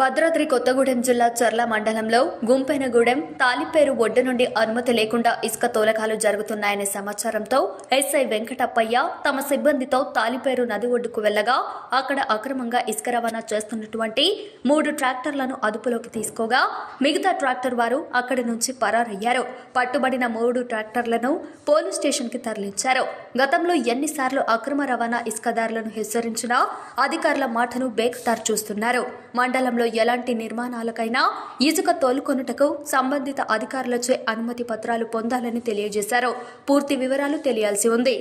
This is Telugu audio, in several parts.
భద్రాద్రి కొత్తగూడెం జిల్లా చర్ల మండలంలో గుంపెనగూడెం తాలిపేరు ఒడ్డు నుండి అనుమతి లేకుండా ఇసుక తోలకాలు జరుగుతున్నాయనే సమాచారంతో ఎస్ఐ వెంకటప్పయ్య తమ సిబ్బందితో తాలిపేరు నది ఒడ్డుకు వెళ్లగా అక్కడ అక్రమంగా ఇసుక రవాణా చేస్తున్నటువంటి 3 ట్రాక్టర్లను అదుపులోకి తీసుకోగా మిగతా ట్రాక్టర్ వారు అక్కడి నుంచి పరారయ్యారు. పట్టుబడిన 3 ట్రాక్టర్లను పోలీస్ స్టేషన్ కి తరలించారు. గతంలో ఎన్నిసార్లు అక్రమ రవాణా ఇసుకదారులను హెచ్చరించినా అధికారుల మాటను బేఖతారు చూస్తున్నారు. మండలంలో ఎలాంటి నిర్మాణాలకైనా ఇసుక తోలుకొనుటకు సంబంధిత అధికారులచే అనుమతి పత్రాలు పొందాలని తెలియజేశారు. పూర్తి వివరాలు తెలియాల్సి ఉంది.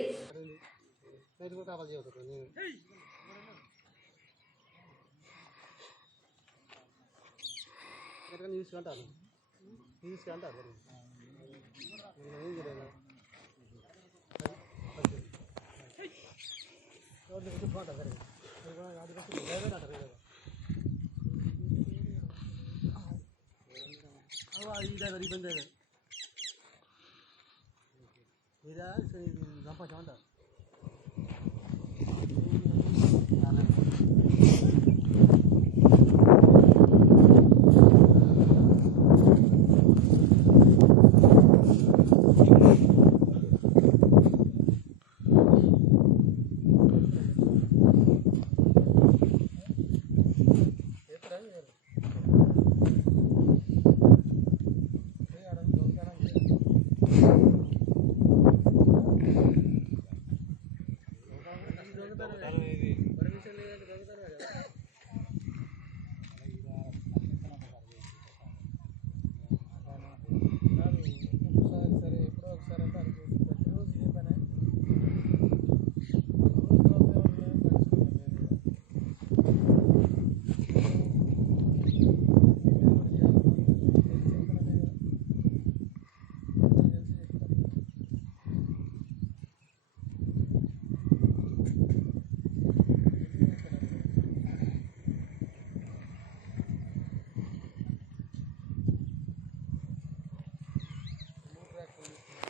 इधर बंदे इधर संपा चांदा